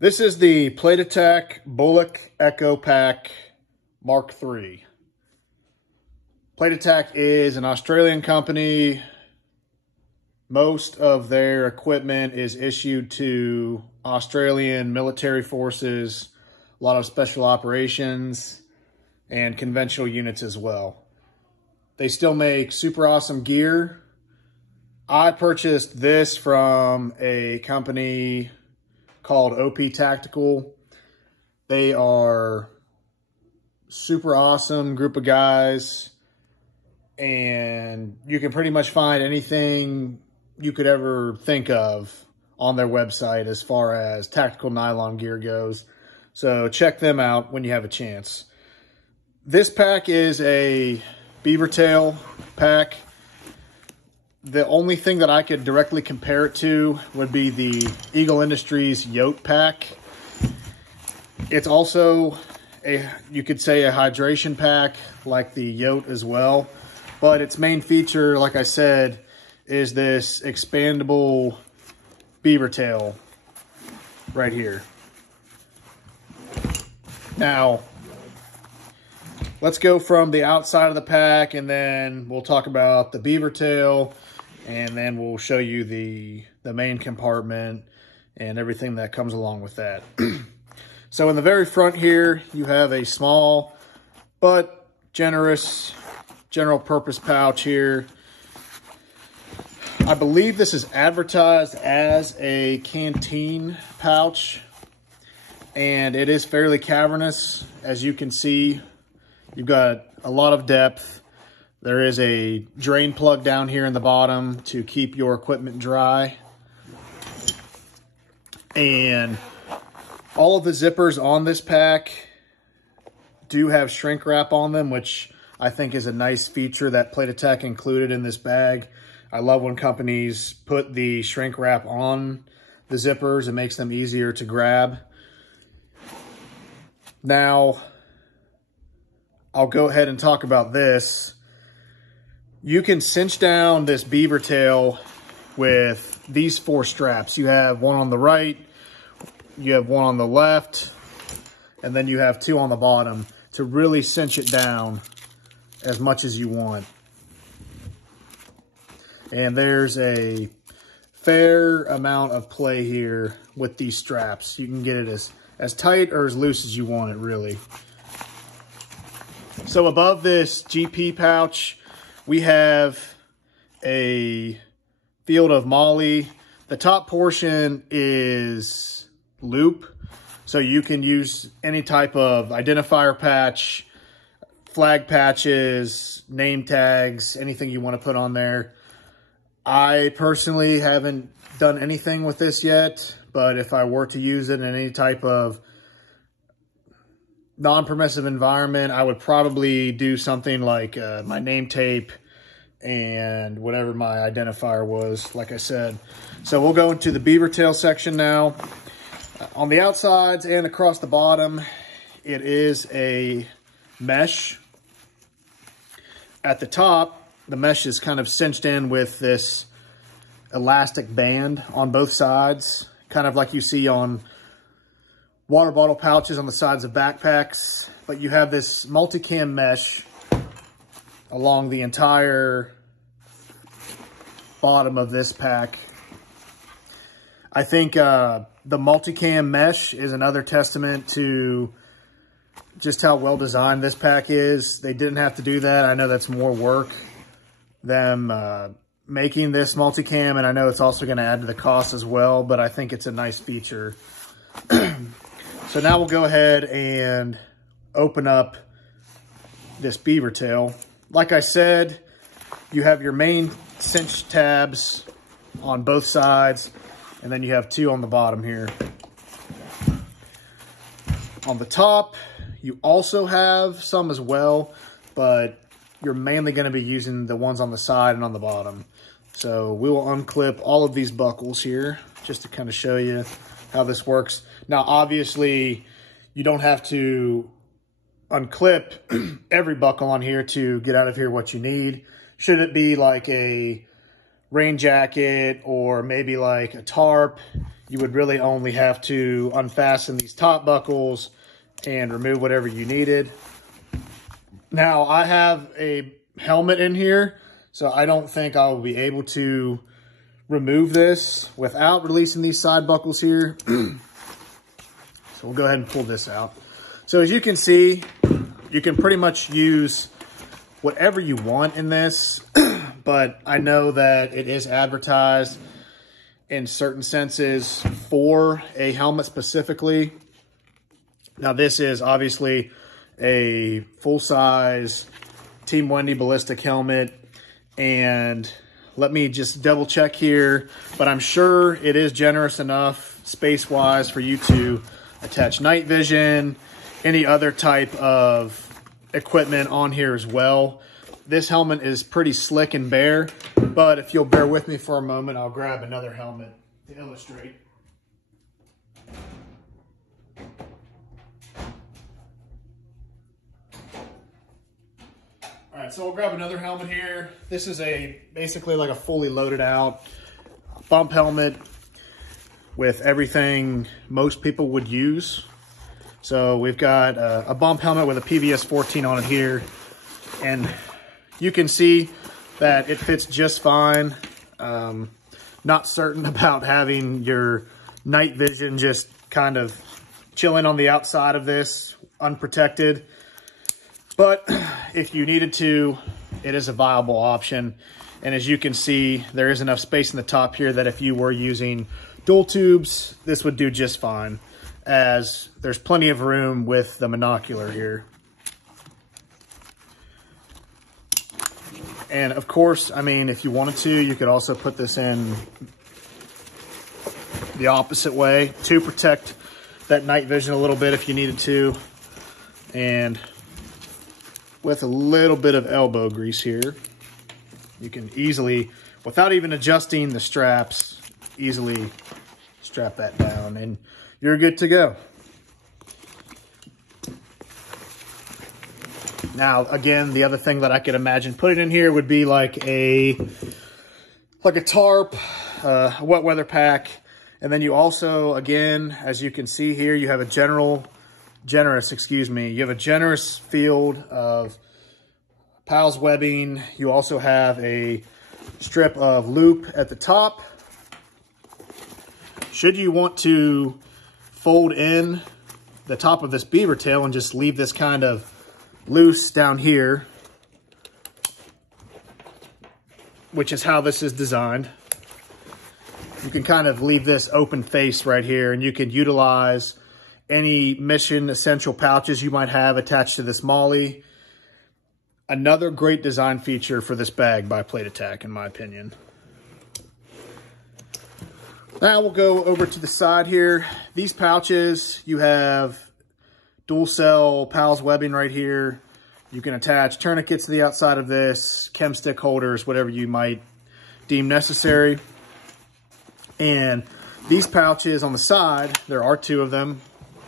This is the Platatac Bullock Echo Pack Mark III. Platatac is an Australian company. Most of their equipment is issued to Australian military forces, a lot of special operations, and conventional units as well. They still make super awesome gear. I purchased this from a company called OP Tactical. They are super awesome group of guys, and you can pretty much find anything you could ever think of on their website as far as tactical nylon gear goes. So check them out when you have a chance. This pack is a beaver tail pack. The only thing that I could directly compare it to would be the Eagle Industries Yote pack. It's also you could say a hydration pack like the Yote as well. But its main feature, like I said, is this expandable beaver tail right here. Now, let's go from the outside of the pack, and then we'll talk about the beaver tail, and then we'll show you the main compartment and everything that comes along with that. So in the very front here, you have a small but generous general purpose pouch here. I believe this is advertised as a canteen pouch, and it is fairly cavernous. As you can see, you've got a lot of depth. There is a drain plug down here in the bottom to keep your equipment dry. And all of the zippers on this pack do have shrink wrap on them, which I think is a nice feature that Platatac included in this bag. I love when companies put the shrink wrap on the zippers. It makes them easier to grab. Now, I'll go ahead and talk about this. You can cinch down this beaver tail with these 4 straps. You have one on the right, you have one on the left, and then you have 2 on the bottom to really cinch it down as much as you want. And there's a fair amount of play here with these straps. You can get it as tight or as loose as you want it, really. So above this GP pouch, we have a field of MOLLE. The top portion is loop, so you can use any type of identifier patch, flag patches, name tags, anything you want to put on there. I personally haven't done anything with this yet, but if I were to use it in any type of non-permissive environment, I would probably do something like my name tape and whatever my identifier was, like I said. So we'll go into the beaver tail section now. On the outsides and across the bottom, it is a mesh. At the top, the mesh is kind of cinched in with this elastic band on both sides, kind of like you see on water bottle pouches on the sides of backpacks. But you have this multicam mesh along the entire bottom of this pack. I think the multicam mesh is another testament to just how well designed this pack is. They didn't have to do that. I know that's more work, them making this multicam, and I know it's also going to add to the cost as well, but I think it's a nice feature. So now we'll go ahead and open up this beaver tail. Like I said, you have your main cinch tabs on both sides, and then you have 2 on the bottom here. On the top, you also have some as well, but you're mainly going to be using the ones on the side and on the bottom. So we will unclip all of these buckles here just to kind of show you how this works. Now, obviously, you don't have to unclip every buckle on here to get out of here what you need. Should it be like a rain jacket or maybe like a tarp, you would really only have to unfasten these top buckles and remove whatever you needed. Now, I have a helmet in here, so I don't think I will be able to remove this without releasing these side buckles here. So we'll go ahead and pull this out. So as you can see, you can pretty much use whatever you want in this, but I know that it is advertised in certain senses for a helmet specifically. Now this is obviously a full-size Team Wendy ballistic helmet, and let me just double check here, but I'm sure it is generous enough space-wise for you to attach night vision, any other type of equipment on here as well. This helmet is pretty slick and bare, but if you'll bear with me for a moment, I'll grab another helmet to illustrate. All right, so we'll grab another helmet here. This is basically like a fully loaded out bump helmet with everything most people would use. So we've got a bump helmet with a PVS 14 on it here, and you can see that it fits just fine. Not certain about having your night vision just kind of chilling on the outside of this unprotected. But if you needed to, it is a viable option. And as you can see, there is enough space in the top here that if you were using dual tubes, this would do just fine, as there's plenty of room with the monocular here. And of course, I mean, if you wanted to, you could also put this in the opposite way to protect that night vision a little bit if you needed to. And with a little bit of elbow grease here, you can easily, without even adjusting the straps, easily strap that down and you're good to go. Now, again, the other thing that I could imagine putting in here would be like a tarp, a wet weather pack. And then you also, again, as you can see here, you have a generous field of Pals webbing. You also have a strip of loop at the top. Should you want to fold in the top of this beaver tail and just leave this kind of loose down here, which is how this is designed, you can kind of leave this open face right here, and you can utilize any mission essential pouches you might have attached to this MOLLE. Another great design feature for this bag by Platatac, in my opinion. Now we'll go over to the side here. These pouches, you have dual cell Pals webbing right here. You can attach tourniquets to the outside of this, chem stick holders, whatever you might deem necessary. And these pouches on the side, there are two of them,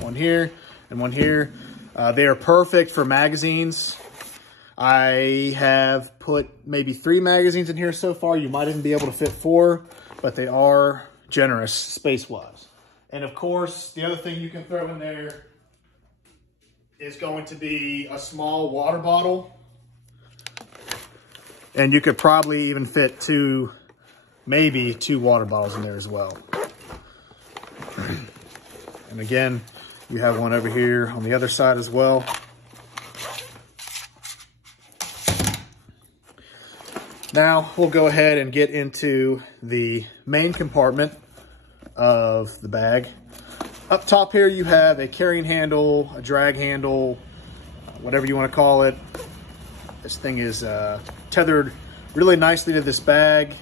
one here and one here. They are perfect for magazines. I have put maybe 3 magazines in here so far. You might even be able to fit 4, but they are generous space-wise. And of course, the other thing you can throw in there is going to be a small water bottle. And you could probably even fit maybe 2 water bottles in there as well. And again, you have one over here on the other side as well. Now we'll go ahead and get into the main compartment of the bag. Up top here, you have a carrying handle, a drag handle, whatever you want to call it. This thing is tethered really nicely to this bag.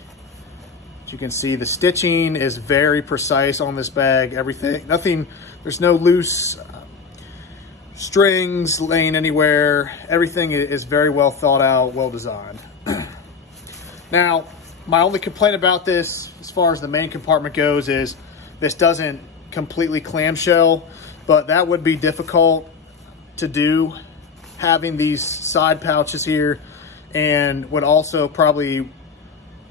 As you can see, the stitching is very precise on this bag. There's no loose strings laying anywhere. Everything is very well thought out, well designed. Now, my only complaint about this, as far as the main compartment goes, is this doesn't completely clamshell, but that would be difficult to do, having these side pouches here, and would also probably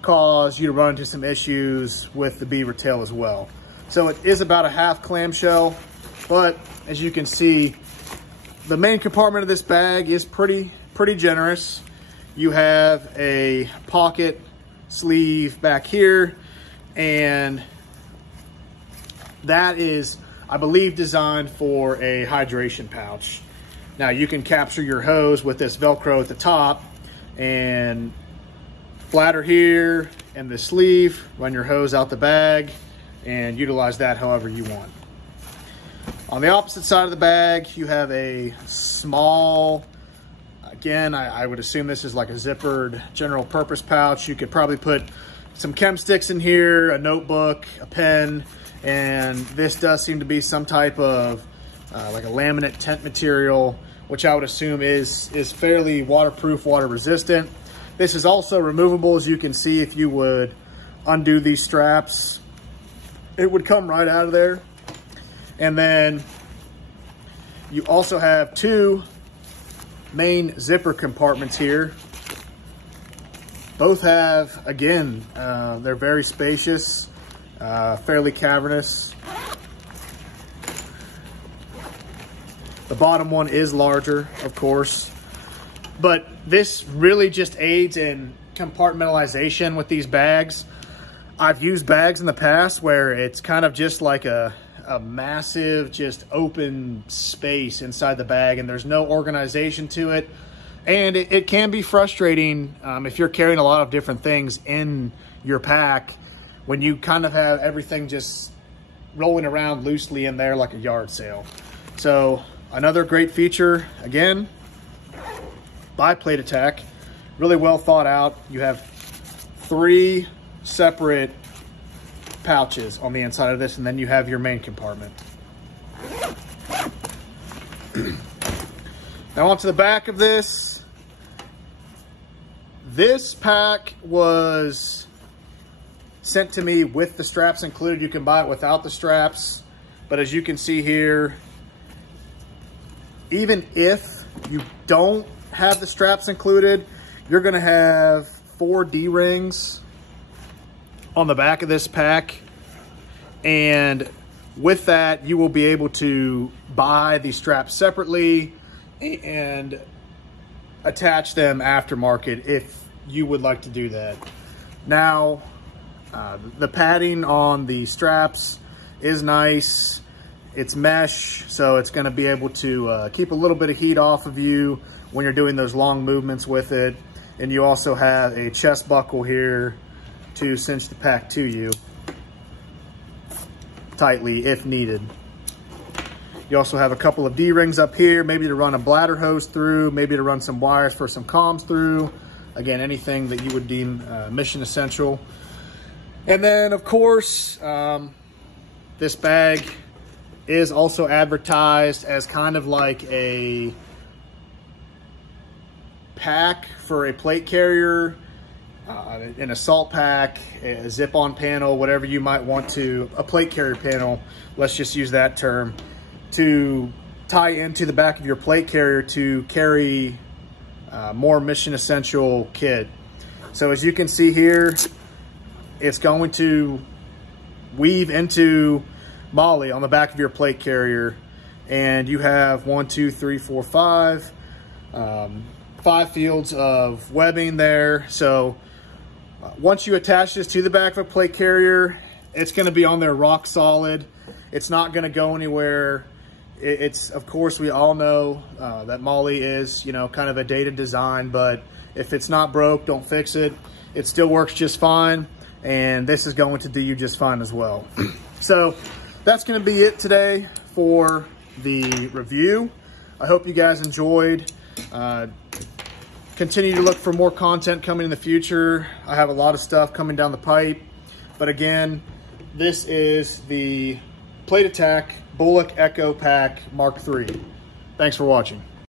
cause you to run into some issues with the beaver tail as well. So it is about a half clamshell, but as you can see, the main compartment of this bag is pretty generous. You have a pocket sleeve back here, and that is, I believe, designed for a hydration pouch. Now you can capture your hose with this Velcro at the top and flatter here and the sleeve, run your hose out the bag and utilize that however you want. On the opposite side of the bag, you have a small, again, I would assume this is like a zippered general purpose pouch. You could probably put some chem sticks in here, a notebook, a pen, and this does seem to be some type of like a laminate tent material, which I would assume is fairly waterproof, water resistant. This is also removable, as you can see. If you would undo these straps, it would come right out of there. And then you also have two main zipper compartments here. Both have, again, they're very spacious, fairly cavernous. The bottom one is larger, of course, but this really just aids in compartmentalization with these bags. I've used bags in the past where it's kind of just like a massive, just open space inside the bag, and there's no organization to it. And it can be frustrating if you're carrying a lot of different things in your pack, when you kind of have everything just rolling around loosely in there like a yard sale. So another great feature, again, by Platatac, really well thought out. You have 3 separate pouches on the inside of this, and then you have your main compartment. Now onto the back of this. This pack was sent to me with the straps included. You can buy it without the straps, but as you can see here, even if you don't have the straps included, you're gonna have 4 D-rings on the back of this pack. And with that, you will be able to buy the straps separately and attach them aftermarket if you would like to do that. Now, the padding on the straps is nice. It's mesh, so it's going to be able to keep a little bit of heat off of you when you're doing those long movements with it. And you also have a chest buckle here to cinch the pack to you tightly if needed. You also have a couple of D-rings up here, maybe to run a bladder hose through, maybe to run some wires for some comms through. Again, anything that you would deem mission essential. And then, of course, this bag is also advertised as kind of like a pack for a plate carrier, an assault pack, a zip-on panel, whatever you might want to, a plate carrier panel, let's just use that term, to tie into the back of your plate carrier to carry more mission essential kit. So as you can see here, it's going to weave into MOLLE on the back of your plate carrier, and you have 5 fields of webbing there. So once you attach this to the back of a plate carrier, it's going to be on there rock solid. It's not going to go anywhere. It's, of course, we all know that MOLLE is, kind of a dated design, but if it's not broke, don't fix it. It still works just fine, and this is going to do you just fine as well. So that's going to be it today for the review. I hope you guys enjoyed. Continue to look for more content coming in the future. I have a lot of stuff coming down the pipe. But again, this is the Platatac Bullock Echo Pack Mark III. Thanks for watching.